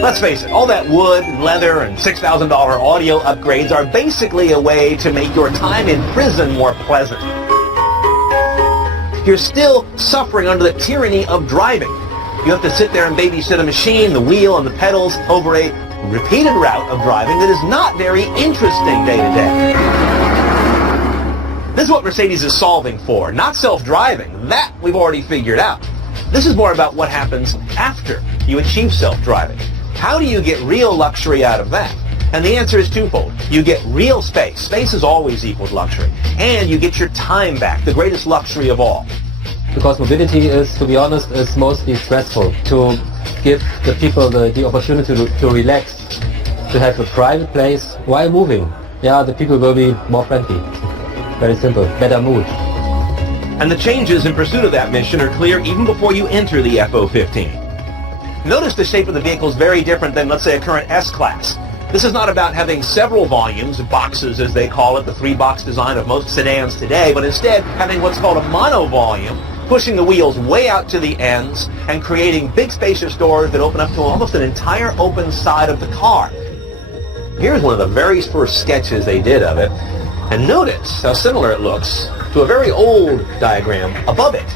Let's face it, all that wood and leather and $6,000 audio upgrades are basically a way to make your time in prison more pleasant. You're still suffering under the tyranny of driving. You have to sit there and babysit a machine, the wheel and the pedals over a repeated route of driving that is not very interesting day to day. This is what Mercedes is solving for, not self-driving. That we've already figured out. This is more about what happens after you achieve self-driving. How do you get real luxury out of that? And the answer is twofold. You get real space. Space is always equals luxury. And you get your time back, the greatest luxury of all. Because mobility is, to be honest, is mostly stressful. To give the people the opportunity to relax, to have a private place while moving. Yeah, the people will be more friendly. Very simple. Better mood. And the changes in pursuit of that mission are clear even before you enter the F015. Notice the shape of the vehicle is very different than, let's say, a current S-Class. This is not about having several volumes, boxes as they call it, the three-box design of most sedans today, but instead having what's called a monovolume, pushing the wheels way out to the ends and creating big spacious doors that open up to almost an entire open side of the car. Here's one of the very first sketches they did of it, and notice how similar it looks to a very old diagram above it.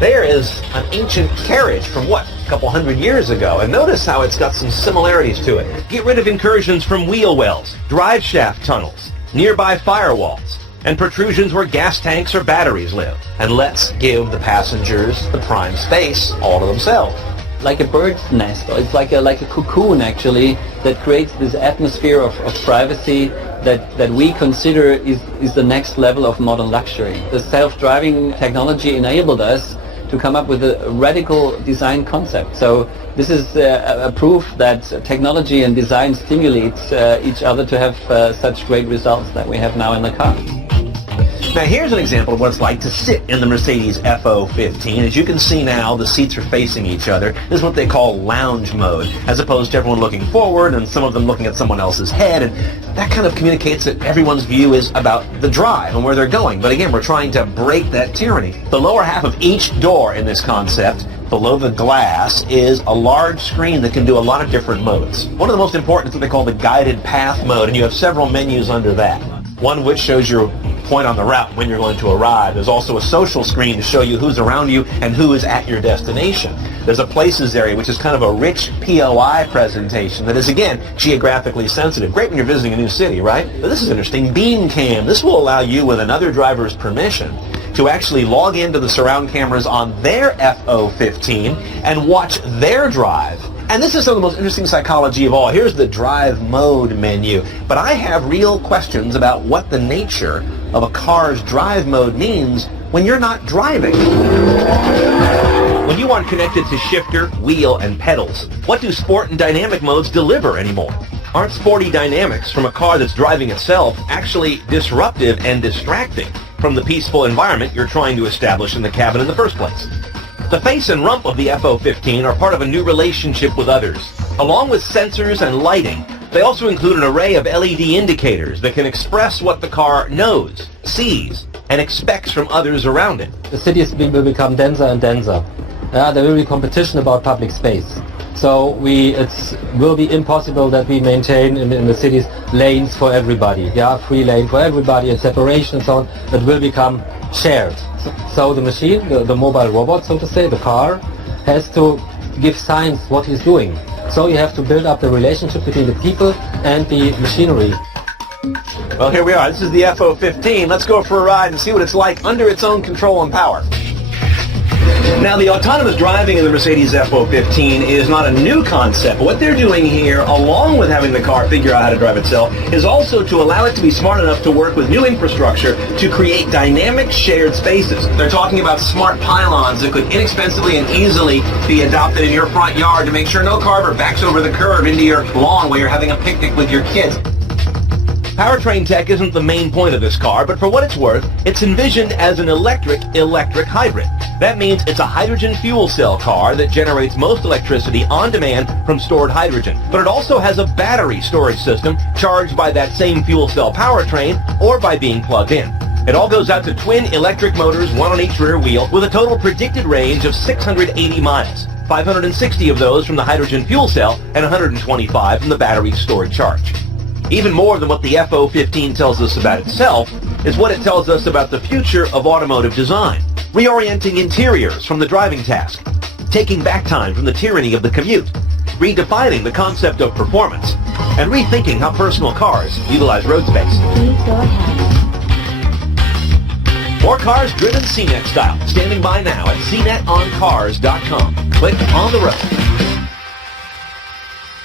There is an ancient carriage from what, a couple hundred years ago, and notice how it's got some similarities to it. Get rid of incursions from wheel wells, drive shaft tunnels, nearby firewalls, and protrusions where gas tanks or batteries live. And let's give the passengers the prime space all to themselves. Like a bird's nest, or it's like a cocoon actually, that creates this atmosphere of privacy that we consider is the next level of modern luxury. The self-driving technology enabled us to come up with a radical design concept. So this is a proof that technology and design stimulates each other to have such great results that we have now in the car. Now here's an example of what it's like to sit in the Mercedes F015. As you can see now, the seats are facing each other. This is what they call lounge mode, as opposed to everyone looking forward and some of them looking at someone else's head. And that kind of communicates that everyone's view is about the drive and where they're going. But again, we're trying to break that tyranny. The lower half of each door in this concept, below the glass, is a large screen that can do a lot of different modes. One of the most important is what they call the guided path mode, and you have several menus under that. One which shows your point on the route when you're going to arrive. There's also a social screen to show you who's around you and who is at your destination. There's a places area, which is kind of a rich POI presentation that is, again, geographically sensitive. Great when you're visiting a new city, right? But this is interesting. Beam cam. This will allow you, with another driver's permission, to actually log into the surround cameras on their F015 and watch their drive. And this is some of the most interesting psychology of all. Here's the drive mode menu. But I have real questions about what the nature of a car's drive mode means when you're not driving. When you aren't connected to shifter, wheel, and pedals, what do sport and dynamic modes deliver anymore? Aren't sporty dynamics from a car that's driving itself actually disruptive and distracting from the peaceful environment you're trying to establish in the cabin in the first place? The face and rump of the F015 are part of a new relationship with others. Along with sensors and lighting, they also include an array of LED indicators that can express what the car knows, sees, and expects from others around it. The cities will become denser and denser. There will be competition about public space. So it will be impossible that we maintain in the cities lanes for everybody. Free lane for everybody and separation and so on. It will become shared. So the machine, the mobile robot, so to say, the car, has to give signs what he's doing. So you have to build up the relationship between the people and the machinery. Well, here we are. This is the F015. Let's go for a ride and see what it's like under its own control and power. Now, the autonomous driving in the Mercedes F015 is not a new concept. What they're doing here, along with having the car figure out how to drive itself, is also to allow it to be smart enough to work with new infrastructure to create dynamic shared spaces. They're talking about smart pylons that could inexpensively and easily be adopted in your front yard to make sure no car ever backs over the curb into your lawn while you're having a picnic with your kids. Powertrain tech isn't the main point of this car, but for what it's worth, it's envisioned as an electric hybrid. That means it's a hydrogen fuel cell car that generates most electricity on demand from stored hydrogen. But it also has a battery storage system charged by that same fuel cell powertrain or by being plugged in. It all goes out to twin electric motors, one on each rear wheel, with a total predicted range of 680 miles. 560 of those from the hydrogen fuel cell and 125 from the battery stored charge. Even more than what the F015 tells us about itself is what it tells us about the future of automotive design, reorienting interiors from the driving task, taking back time from the tyranny of the commute, redefining the concept of performance, and rethinking how personal cars utilize road space. Please go ahead. More cars driven CNET style. Standing by now at cnetoncars.com. Click on the road.